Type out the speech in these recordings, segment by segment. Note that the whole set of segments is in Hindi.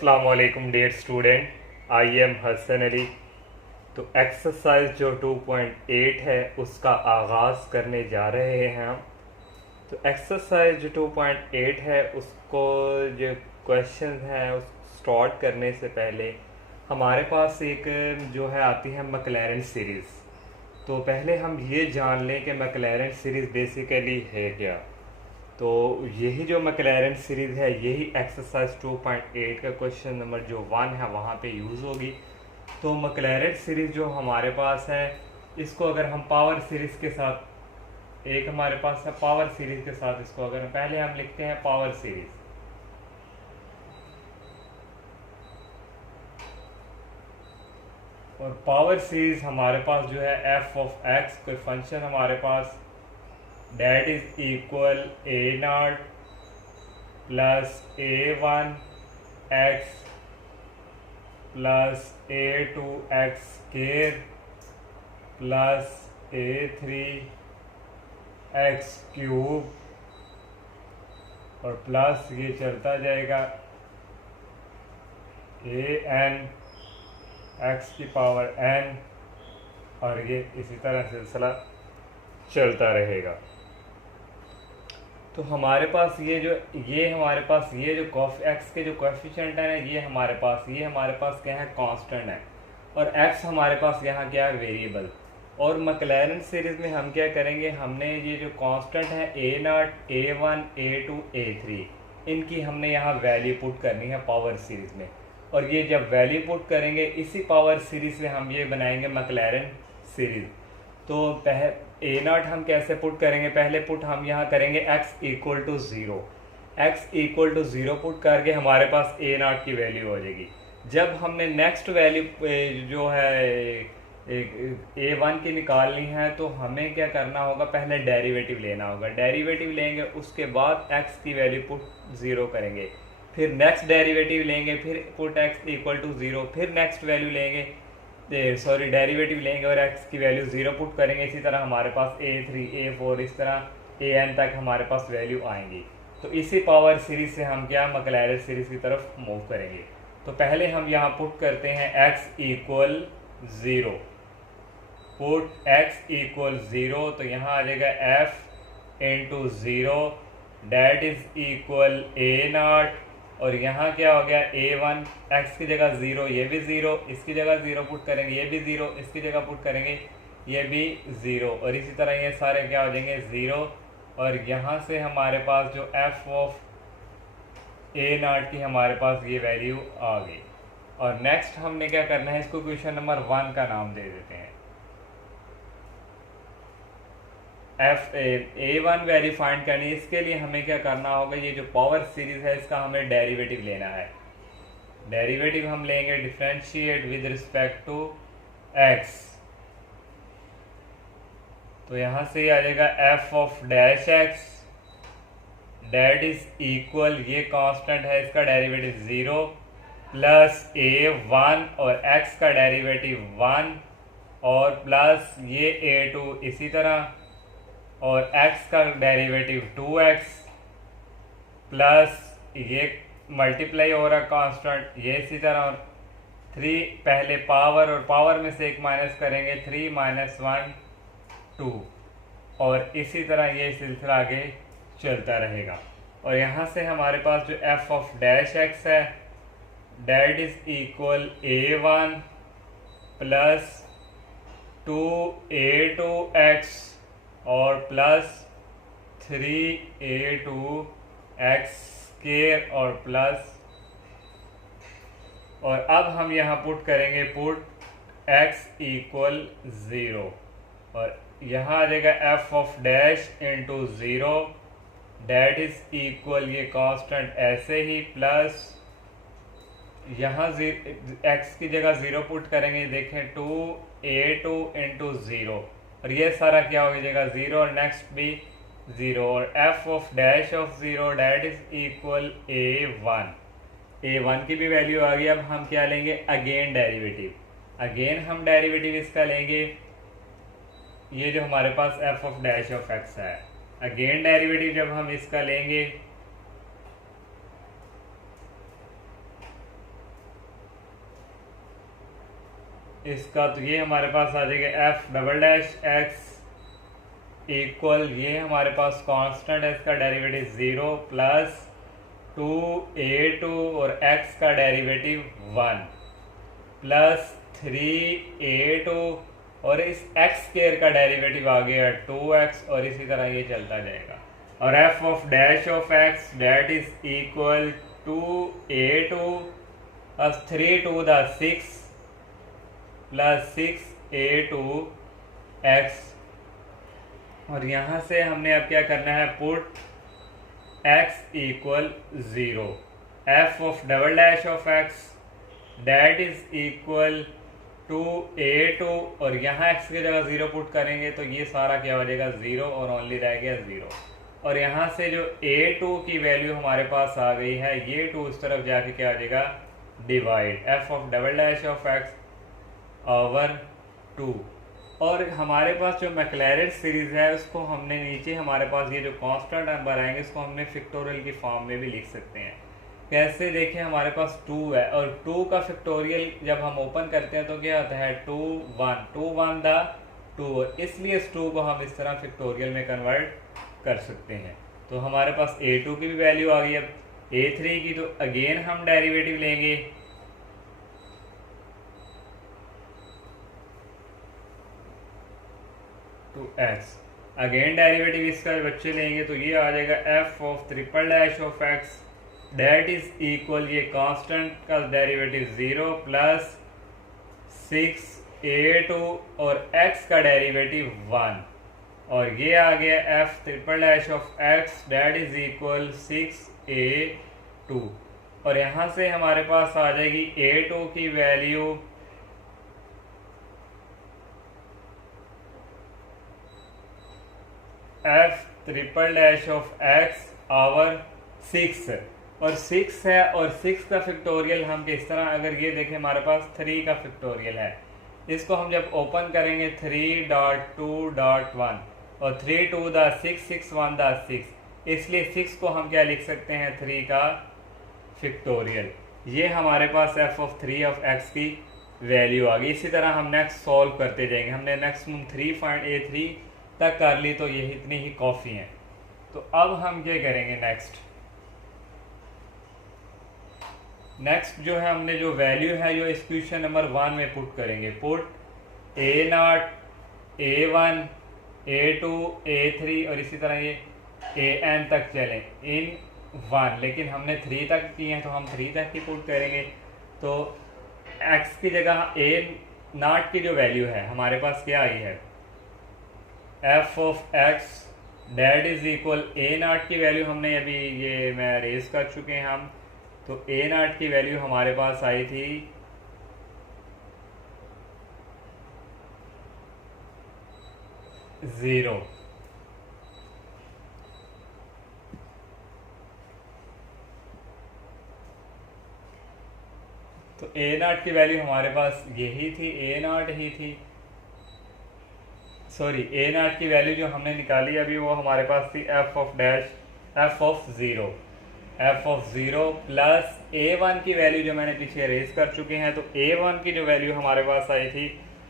अस्सलाम वालेकुम dear student, I am Hasan Ali. तो एक्सरसाइज जो 2.8 है उसका आगाज़ करने जा रहे हैं हम। तो एक्सरसाइज जो 2.8 है उसको जो क्वेश्चन हैं उस स्टार्ट करने से पहले हमारे पास एक जो है आती है मैक्लैरेन सीरीज़। तो पहले हम ये जान लें कि मैक्लैरेन सीरीज़ बेसिकली है क्या। तो यही जो मैक्लैरेन सीरीज़ है यही एक्सरसाइज 2.8 का क्वेश्चन नंबर जो 1 है वहाँ पे यूज़ होगी। तो मैक्लैरेन सीरीज़ जो हमारे पास है इसको अगर हम पावर सीरीज़ के साथ एक हमारे पास है पावर सीरीज़ के साथ इसको अगर पहले हम लिखते हैं पावर सीरीज़। और पावर सीरीज़ हमारे पास जो है एफ ऑफ एक्स कोई फंक्शन हमारे पास that is equal A not plus A one X plus A two X square plus A three X cube और प्लस ये चलता जाएगा ए एन एक्स की पावर एन और ये इसी तरह सिलसिला चलता रहेगा। तो हमारे पास ये जो एक्स के जो कोएफिशिएंट है ये हमारे पास क्या है कांस्टेंट है और एक्स हमारे पास यहाँ क्या है वेरिएबल। और मैक्लैरेन सीरीज में हम क्या करेंगे, हमने ये जो कांस्टेंट है A not A one A two A three इनकी हमने यहाँ वैल्यू पुट करनी है पावर सीरीज में। और ये जब वैल्यू पुट करेंगे इसी पावर सीरीज में हम ये बनाएंगे मैक्लैरेन सीरीज। तो ए नॉट हम कैसे पुट करेंगे, पहले पुट हम यहाँ करेंगे x equal to zero put करके हमारे पास ए नॉट की वैल्यू हो जाएगी। जब हमने नेक्स्ट वैल्यू जो है ए वन की निकालनी है तो हमें क्या करना होगा, पहले डेरिवेटिव लेना होगा। डेरिवेटिव लेंगे उसके बाद x की वैल्यू पुट ज़ीरो करेंगे, फिर नेक्स्ट डेरिवेटिव लेंगे, फिर put x equal to zero, फिर नेक्स्ट वैल्यू लेंगे डेरिवेटिव लेंगे और x की वैल्यू ज़ीरो पुट करेंगे। इसी तरह हमारे पास a3 a4 इस तरह an तक हमारे पास वैल्यू आएंगी। तो इसी पावर सीरीज से हम क्या मैक्लैरेन सीरीज की तरफ मूव करेंगे। तो पहले हम यहाँ पुट करते हैं x equal zero, put x equal zero. तो यहाँ आ जाएगा f into zero that is equal A naught और यहाँ क्या हो गया ए वन एक्स की जगह ज़ीरो, ये भी ज़ीरो, इसकी जगह ज़ीरो पुट करेंगे, ये भी ज़ीरो, इसकी जगह पुट करेंगे, ये भी ज़ीरो और इसी तरह ये सारे क्या हो जाएंगे ज़ीरो। और यहाँ से हमारे पास जो एफ ऑफ ए नॉट की हमारे पास ये वैल्यू आ गई। और नेक्स्ट हमने क्या करना है, इसको क्वेश्चन नंबर 1 का नाम दे देते हैं। F A one value find करनी है, इसके लिए हमें क्या करना होगा, ये जो पावर सीरीज है इसका हमें डेरिवेटिव लेना है। डेरिवेटिव हम लेंगे differentiate with respect to x. तो यहाँ से आ जाएगा f of dash x that is equal, ये कांस्टेंट है इसका डेरिवेटिव ज़ीरो प्लस ए वन और एक्स का डेरिवेटिव वन और प्लस ये ए टू इसी तरह और x का डेरिवेटिव 2x प्लस ये मल्टीप्लाई हो रहा कांस्टेंट ये इसी तरह 3 पहले पावर और पावर में से एक माइनस करेंगे 3 माइनस 1 2 और इसी तरह ये सिलसिला आगे चलता रहेगा। और यहाँ से हमारे पास जो f ऑफ डैश x है that is equal a one plus 2a2x और प्लस 3a2 एक्स स्केयर और प्लस और अब हम यहाँ पुट करेंगे पुट x इक्वल ज़ीरो और यहाँ आ जाएगा f of dash into zero that is equal ये कांस्टेंट ऐसे ही प्लस यहाँ x की जगह ज़ीरो पुट करेंगे, देखें 2a2 इंटू ज़ीरो और ये सारा क्या हो जाएगा ज़ीरो और नेक्स्ट भी ज़ीरो और f of dash of zero that is equal a one की भी वैल्यू आ गई। अब हम क्या लेंगे अगेन हम डेरिवेटिव इसका लेंगे, ये जो हमारे पास F of dash of X है अगेन डेरिवेटिव जब हम इसका लेंगे इसका, तो ये हमारे पास आ जाएगा F double dash x equal, ये हमारे पास कांस्टेंट है, इसका डेरिवेटिव 0 प्लस 2a2 और x का डेरिवेटिव 1 प्लस 3a2 और इस x स्क्वायर का डेरिवेटिव आ गया 2x और इसी तरह ये चलता जाएगा। और f of dash of x that is equal to a2 plus 3 to the 6 plus 6a2 x। और यहाँ से हमने अब क्या करना है, put x equal 0, f of double dash of x that is equal to a2 और यहाँ x की जगह 0 पुट करेंगे तो ये सारा क्या हो जाएगा 0 और ओनली रह गया 0। और यहाँ से जो a2 की वैल्यू हमारे पास आ गई है, ये 2 इस तरफ जाके क्या हो जाएगा divide f of double dash of x over 2। और हमारे पास जो मैक्लैरेन सीरीज है उसको हमने नीचे, हमारे पास ये जो कांस्टेंट नंबर आएंगे इसको हमने फैक्टोरियल की फॉर्म में भी लिख सकते हैं। कैसे, देखें हमारे पास 2 है और 2 का फैक्टोरियल जब हम ओपन करते हैं तो क्या होता है 2 1 द 2, इसलिए इस 2 को हम इस तरह फैक्टोरियल में कन्वर्ट कर सकते हैं। तो हमारे पास a2 की भी वैल्यू आ गई। अब a3 की तो अगेन हम डेरिवेटिव लेंगे, टू एक्स, अगेन डेरिवेटिव इसका बच्चे लेंगे तो ये आ जाएगा f of triple dash of x that is equal, ये कांस्टेंट का डेरिवेटिव 0 प्लस 6a2 और x का डेरिवेटिव 1 और ये आ गया f triple dash of x that is equal 6a2। और यहाँ से हमारे पास आ जाएगी a2 की value f triple dash of x over 6 और 6 है और 6 का फैक्टोरियल हम किस तरह, अगर ये देखें हमारे पास 3 का फैक्टोरियल है, इसको हम जब ओपन करेंगे 3.2.1 और 3 टू द 6 6 1 द 6, इसलिए 6 को हम क्या लिख सकते हैं 3 का फैक्टोरियल। ये हमारे पास f ऑफ 3 ऑफ x की वैल्यू आ गई। इसी तरह हम नेक्स्ट सॉल्व करते जाएंगे। हमने मैक्सिमम 3 फाइंड a3 तक कर ली तो ये इतनी ही काफ़ी हैं। तो अब हम क्या करेंगे, नेक्स्ट जो है हमने जो वैल्यू है जो इस क्वेश्चन नंबर 1 में पुट करेंगे, put a0 a1 a2 a3 और इसी तरह ये an तक चलें इन 1, लेकिन हमने 3 तक किए हैं तो हम 3 तक ही पुट करेंगे। तो x की जगह a0 की जो वैल्यू है हमारे पास क्या आई है, f of x that is equal a0 की वैल्यू हमने अभी ये मैं रेज कर चुके हैं हम, तो a0 की वैल्यू हमारे पास आई थी 0। तो a0 की वैल्यू हमारे पास यही थी, a0 ही थी, सॉरी a0 की वैल्यू जो हमने निकाली अभी वो हमारे पास थी f of dash f of 0 plus a1 की वैल्यू जो मैंने पीछे रेज कर चुके हैं। तो a1 की जो वैल्यू हमारे पास आई थी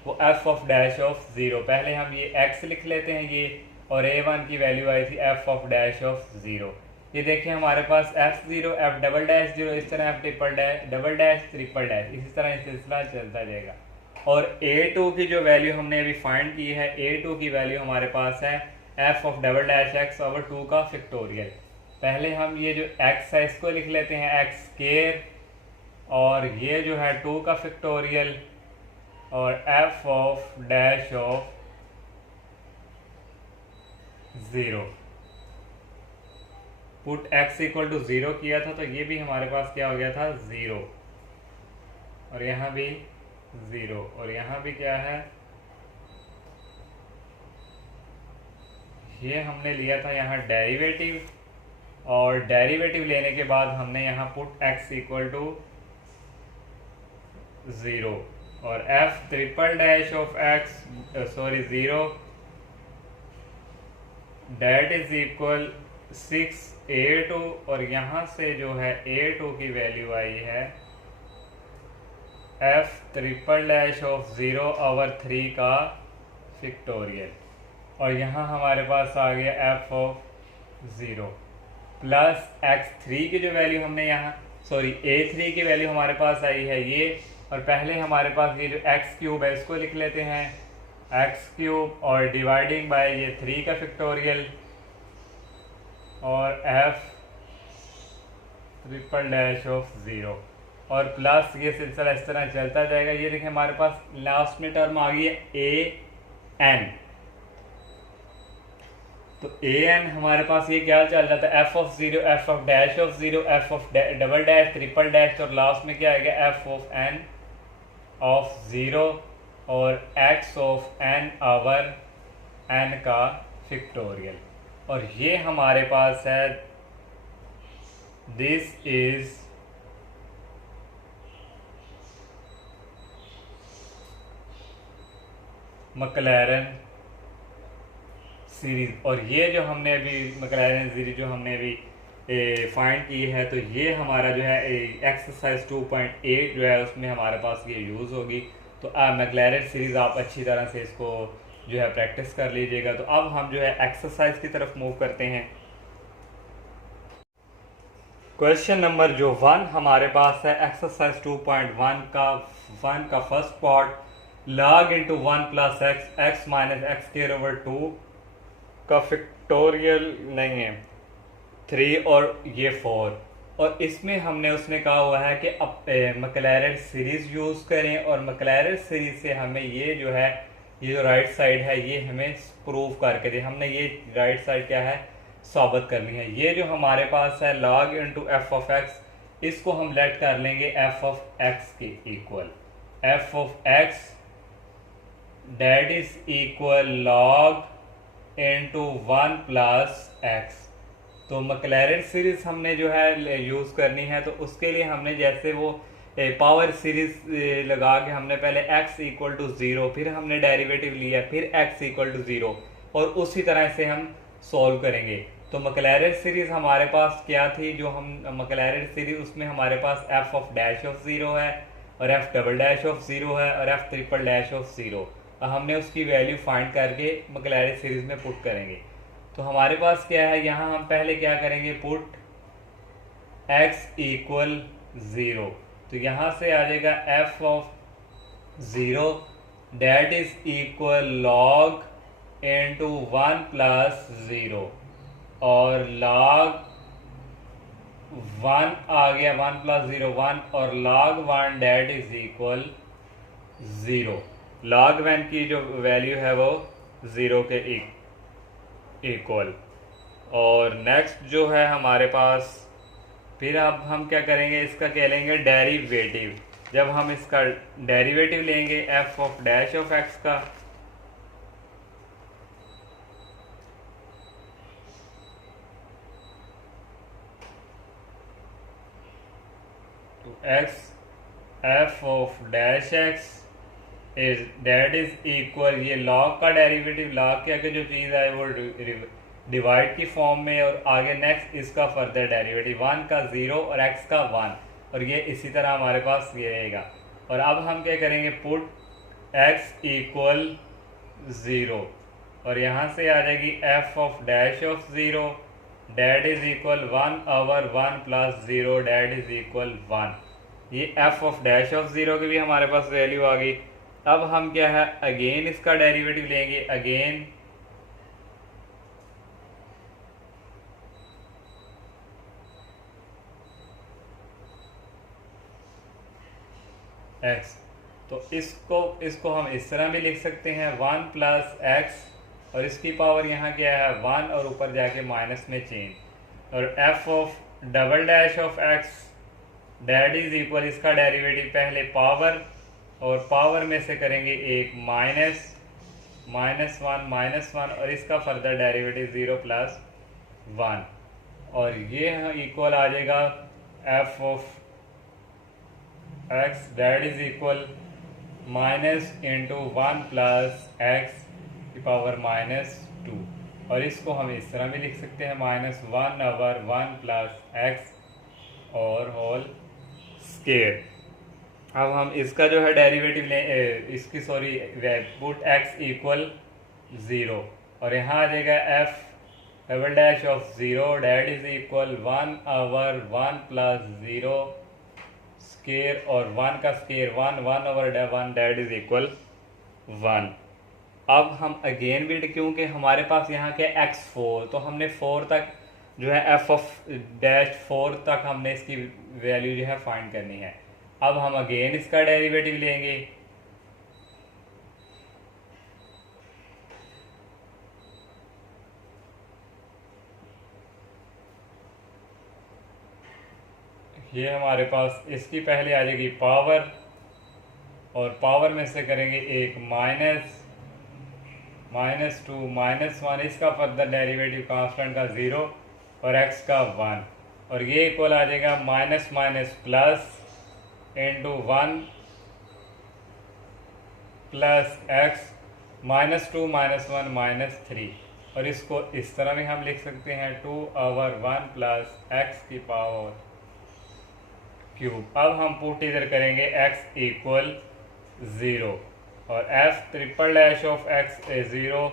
वो f ऑफ डैश ऑफ 0, पहले हम ये x लिख लेते हैं ये, और a1 की वैल्यू आई थी f ऑफ डैश ऑफ 0। ये देखिए हमारे पास f0 f डबल डैश 0, इस तरह f triple dash double dash triple dash, इसी तरह सिलसिला चलता जाएगा। और a2 की जो वैल्यू हमने अभी फाइंड की है, a2 की वैल्यू हमारे पास है f of double dash x over 2 का फैक्टोरियल। पहले हम ये जो x है इसको लिख लेते हैं x स्क्वायर, और ये जो है 2 का फैक्टोरियल और f of dash of 0। Put x equal to 0 किया था तो ये भी हमारे पास क्या हो गया था 0, और यहाँ भी 0, और यहाँ भी क्या है, ये हमने लिया था यहाँ डेरिवेटिव, और डेरिवेटिव लेने के बाद हमने यहाँ पुट x इक्वल टू 0 और f triple dash of x sorry 0 that is equal 6a2, और यहाँ से जो है a2 की वैल्यू आई है एफ ट्रिपल डैश ऑफ 0/3 का फिक्टोरियल, और यहाँ हमारे पास आ गया एफ ऑफ 0 प्लस x3 की जो वैल्यू हमने यहाँ a3 की वैल्यू हमारे पास आई है ये, और पहले हमारे पास ये जो एक्स क्यूब है इसको लिख लेते हैं एक्स क्यूब, और डिवाइडिंग बाय ये 3 का फिक्टोरियल, और एफ ट्रिपल डैश ऑफ 0, और प्लस ये सिलसिला इस तरह चलता जाएगा। ये देखें हमारे पास लास्ट में टर्म आ गई है ए एन, तो ए एन हमारे पास ये क्या चल रहा था, f of 0, f of dash of 0, f of double dash, triple dash, और लास्ट में क्या आएगा एफ ऑफ एन ऑफ 0 और x of n over n का फिक्टोरियल। और ये हमारे पास है दिस इज मैक्लैरन सीरीज, और ये जो हमने अभी मैक्लैरन सीरीज जो हमने अभी फाइंड की है, तो ये हमारा जो है एक्सरसाइज 2.8 जो है उसमें हमारे पास ये यूज़ होगी। तो मैक्लैरन सीरीज आप अच्छी तरह से इसको जो है प्रैक्टिस कर लीजिएगा। तो अब हम जो है एक्सरसाइज की तरफ मूव करते हैं। क्वेश्चन नंबर जो 1 हमारे पास है एक्सरसाइज 2.1 का first part, log into 1 plus x minus x square over 2 का फिक्टोरियल नहीं है 3 और ये 4, और इसमें हमने उसने कहा हुआ है कि अब मैक्लैरन सीरीज यूज़ करें, और मैक्लैरन सीरीज से हमें ये जो है ये जो राइट साइड है ये हमें प्रूव करके दे। हमने ये राइट साइड क्या है साबित करनी है। ये जो हमारे पास है log into f of x, इसको हम लेट कर लेंगे f of x के equal, f of x that is equal log into 1 plus x। तो मैक्लैरन सीरीज हमने जो है यूज़ करनी है, तो उसके लिए हमने जैसे वो पावर सीरीज लगा के हमने पहले x इक्वल टू 0, फिर हमने डेरिवेटिव लिया, फिर x इक्वल टू 0, और उसी तरह से हम सॉल्व करेंगे। तो मैक्लैरन सीरीज हमारे पास क्या थी, जो हम मैक्लैरन सीरीज उसमें हमारे पास f ऑफ डैश ऑफ 0 है, और f डबल डैश ऑफ 0 है, और f ट्रिपल डैश ऑफ 0। हमने उसकी वैल्यू फाइंड करके मैक्लैरन सीरीज में पुट करेंगे। तो हमारे पास क्या है, यहाँ हम पहले क्या करेंगे, पुट x इक्वल 0, तो यहाँ से आ जाएगा f of 0 that is equal log into 1 plus 0, और log 1 आ गया 1 प्लस 0 1, और log 1 that is equal 0। log 1 की जो वैल्यू है वो 0 के इक्वल। और नेक्स्ट जो है हमारे पास, फिर अब हम क्या करेंगे, इसका कह लेंगे डेरिवेटिव। जब हम इसका डेरिवेटिव लेंगे f of dash of x का, तो x f of dash x is that is equal, ये लॉग का डेरिवेटिव, लॉग के आगे जो चीज़ है वो डिवाइड की फॉर्म में, और आगे नेक्स्ट इसका फर्दर डेरिवेटिव 1 का 0 और x का 1, और ये इसी तरह हमारे पास ये रहेगा। और अब हम क्या करेंगे, पुट x इक्वल 0, और यहाँ से आ जाएगी f of dash of 0 that is equal 1 over 1 plus 0 that is equal 1। ये f ऑफ डैश ऑफ 0 की भी हमारे पास वैल्यू आ गई। अब हम क्या है, अगेन इसका डेरिवेटिव लेंगे, अगेन x, तो इसको हम इस तरह भी लिख सकते हैं 1 प्लस x, और इसकी पावर यहाँ क्या है 1, और ऊपर जाके माइनस में चेंज, और f of double dash of x that is equal, इसका डेरिवेटिव पहले पावर, और पावर में से करेंगे एक माइनस 1 और इसका फर्दर डेरिवेटिव 0 प्लस 1, और ये इक्वल आ जाएगा f of x that is equal minus into 1 plus x की पावर -2, और इसको हम इस तरह भी लिख सकते हैं -1 ओवर 1 प्लस x और होल स्क्वायर। अब हम इसका जो है डेरिवेटिव लें, इसकी सॉरी पुट x इक्वल 0, और यहाँ आ जाएगा f double dash of 0 that is equal 1/1 plus 0 square, और 1 का स्केयर 1/1 डैट इज इक्वल 1। अब हम अगेन भी, क्योंकि हमारे पास यहाँ के x4, तो हमने 4 तक जो है f ऑफ डैश 4 तक हमने इसकी वैल्यू जो है फाइंड करनी है। अब हम अगेन इसका डेरिवेटिव लेंगे, ये हमारे पास इसकी पहले आ जाएगी पावर, और पावर में से करेंगे एक -2 -1, इसका फर्दर डेरिवेटिव कांस्टेंट का 0 और x का 1, और ये इक्वल आ जाएगा minus minus plus into 1 plus x -2 -1 -3, और इसको इस तरह भी हम लिख सकते हैं 2/1 प्लस x की पावर क्यूब। अब हम पुट इधर करेंगे x इक्वल 0 और f triple dash of x 0।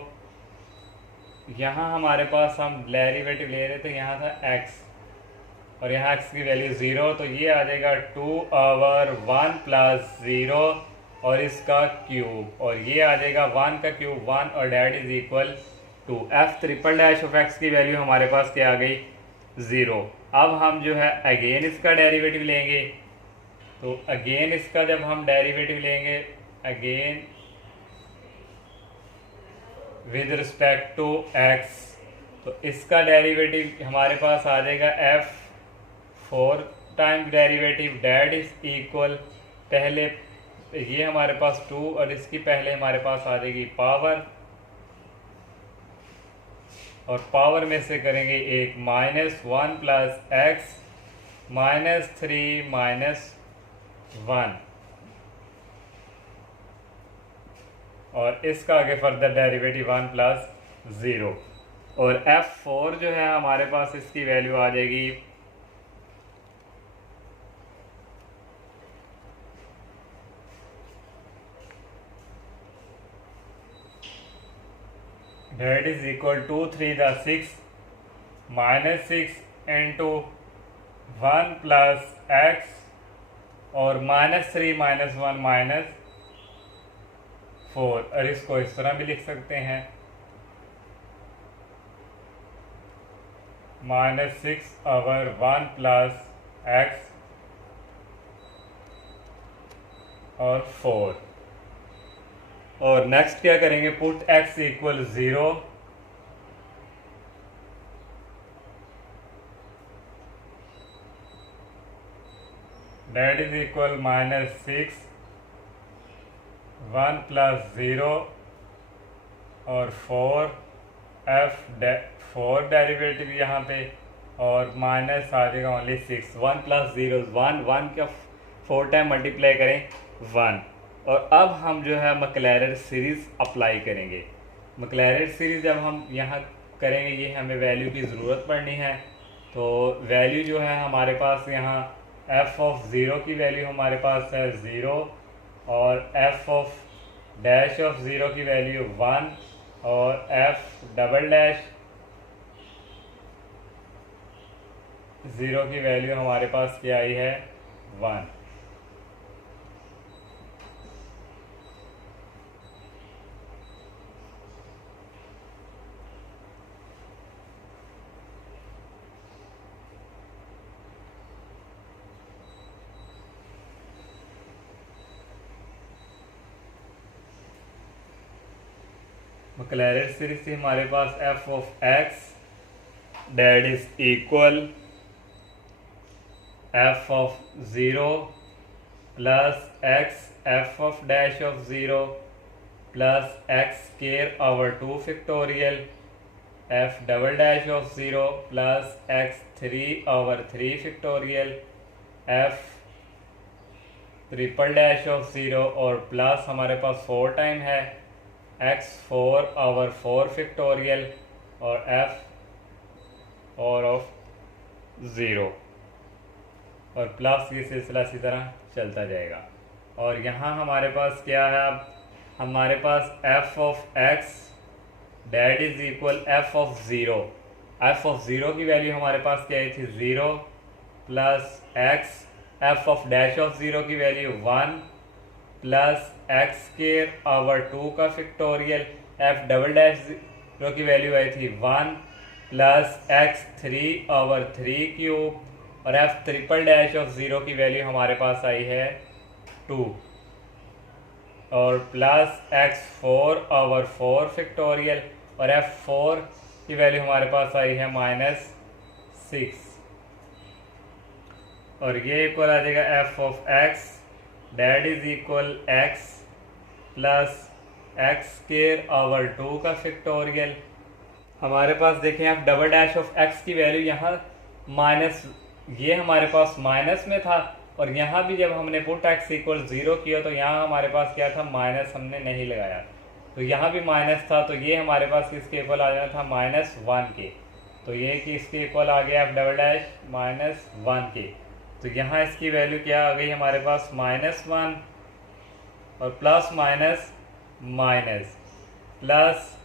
यहाँ हमारे पास हम डेरिवेटिव ले रहे थे, यहाँ था x और यहाँ x की वैल्यू 0, तो ये आ जाएगा 2/1 प्लस 0 और इसका क्यूब, और ये आ जाएगा 1 का क्यूब 1 और that is equal 2। f triple dash of x की वैल्यू हमारे पास क्या आ गई 0। अब हम जो है अगेन इसका डेरिवेटिव लेंगे, तो अगेन इसका जब हम डेरिवेटिव लेंगे again with respect to x, तो इसका डेरिवेटिव हमारे पास आ जाएगा f4 times derivative that is equal, पहले ये हमारे पास 2 और इसकी पहले हमारे पास आ जाएगी पावर, और पावर में से करेंगे एक -1 प्लस x -3 -1, और इसका आगे फर्दर डेरिवेटिव 1 प्लस 0, और f4 जो है हमारे पास इसकी वैल्यू आ जाएगी that is equal to 3 the 6 -6 into 1 plus x, और -3 -1 -4, और इसको इस तरह भी लिख सकते हैं -6/1 प्लस x और 4। और नेक्स्ट क्या करेंगे, put x equal 0 that is equal -6 1 plus 0 और 4 4 डेरिवेटिव यहाँ पे, और माइनस आ जाएगा ओनली 6, 1 प्लस 0 1 का 4 टाइम मल्टीप्लाई करें 1। और अब हम जो है मैक्लैरेन सीरीज़ अप्लाई करेंगे। मैक्लैरेन सीरीज़ जब हम यहाँ करेंगे, ये हमें वैल्यू की ज़रूरत पड़नी है, तो वैल्यू जो है हमारे पास यहाँ f ऑफ 0 की वैल्यू हमारे पास है 0, और f ऑफ डैश ऑफ 0 की वैल्यू 1, और f डबल डैश 0 की वैल्यू हमारे पास क्या आई है 1। मैक्लैरेन सीरीज से हमारे पास f of x that is equal f of 0 plus x f of dash of 0 plus x square over 2 factorial f double dash of 0 plus x 3 over 3 factorial f triple dash of 0, और प्लस हमारे पास 4 टाइम है x 4 ओवर 4 फैक्टोरियल और f पावर ऑफ 0, और प्लस ये सिलसिला इसी तरह चलता जाएगा। और यहाँ हमारे पास क्या है, अब हमारे पास F of x that is equal F of zero. F of zero की वैल्यू हमारे पास क्या आई थी, 0 plus X. F of dash of zero की value 1 plus x square over 2 का factorial. F double dash zero की वैल्यू आई थी 1 प्लस एक्स 3 ओवर 3 क्यूब। और F triple dash of zero की वैल्यू हमारे पास आई है 2 और प्लस एक्स 4 ओवर 4 फैक्टोरियल। और एफ 4 की वैल्यू हमारे पास आई है -6 और ये इक्वल आ जाएगा f of x that is equal x plus x square over 2 का फैक्टोरियल। हमारे पास देखें आप डबल डैश ऑफ एक्स की वैल्यू यहाँ माइनस, ये हमारे पास माइनस में था और यहाँ भी जब हमने पुट एक्स इक्वल 0 किया तो यहाँ हमारे पास क्या था, माइनस हमने नहीं लगाया तो यहाँ भी माइनस था। तो ये हमारे पास किसके इक्वल आ जाना था, -1 के। तो ये कि इसके इक्वल आ गया एफ डबल डैश -1 के। तो यहाँ इसकी वैल्यू क्या आ गई हमारे पास, -1 और plus minus minus plus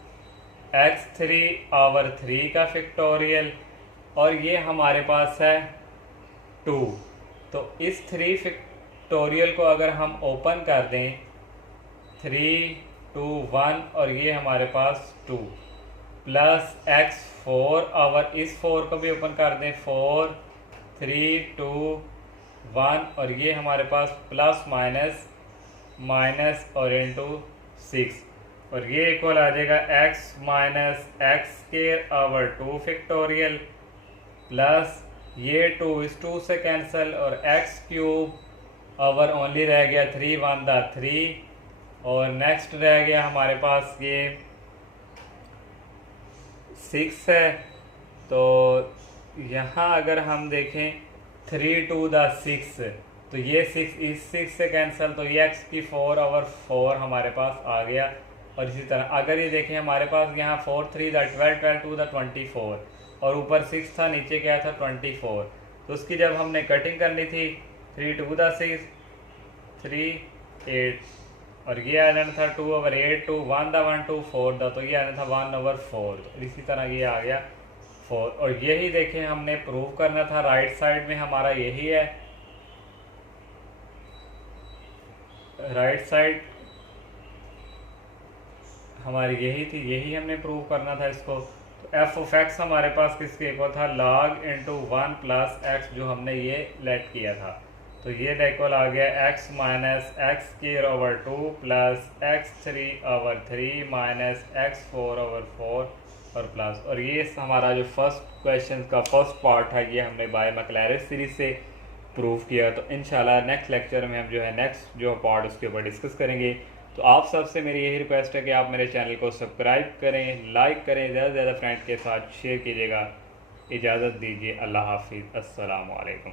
x3 over 3 का फैक्टोरियल। और ये हमारे पास है 2। तो इस 3 फैक्टोरियल को अगर हम ओपन कर दें 3 2 1 और ये हमारे पास 2 प्लस x4 ओवर इस 4 को भी ओपन कर दें 4 3 2 1 और ये हमारे पास प्लस माइनस माइनस और इंटू 6 और ये इक्वल आ जाएगा x minus x square over 2 factorial plus ये 2 इस 2 से कैंसिल और x क्यूब ओवर ओनली रह गया 3 1 दा 3 और नेक्स्ट रह गया हमारे पास ये 6 है। तो यहाँ अगर हम देखें 3 2 दा 6 तो ये 6 इस 6 से कैंसिल तो ये x की 4 ओवर 4 हमारे पास आ गया। और इसी तरह अगर ये देखें हमारे पास यहाँ 4 3 दा 12 12 2 दा 24 और ऊपर 6 था नीचे क्या था 24। तो उसकी जब हमने कटिंग करनी थी 3 2 दा 6 3 8 और ये आ जाना था 2 ओवर 8 2 1 दा 1 2 4 दा तो ये आना था 1 ओवर 4। इसी तरह ये आ गया 4 और यही देखें हमने प्रूव करना था राइट साइड में हमारा यही है, राइट साइड हमारी यही थी, यही हमने प्रूव करना था इसको। तो एफ ऑफ एक्स हमारे पास किसके इक्वल था, log इंटू 1 प्लस एक्स जो हमने ये लेट किया था। तो ये इक्वल आ गया x minus x square over 2 plus x3 over 3 minus x4 over 4 और प्लस। और ये हमारा जो फर्स्ट क्वेश्चन का फर्स्ट पार्ट है ये हमने बाय मैक्लैरिन सीरीज से प्रूव किया। तो इंशाल्लाह नेक्स्ट लेक्चर में हम जो है नेक्स्ट जो पार्ट उसके ऊपर डिस्कस करेंगे। तो आप सबसे मेरी यही रिक्वेस्ट है कि आप मेरे चैनल को सब्सक्राइब करें, लाइक करें, ज़्यादा से ज़्यादा फ्रेंड के साथ शेयर कीजिएगा। इजाज़त दीजिए, अल्लाह हाफिज़, अस्सलाम वालेकुम।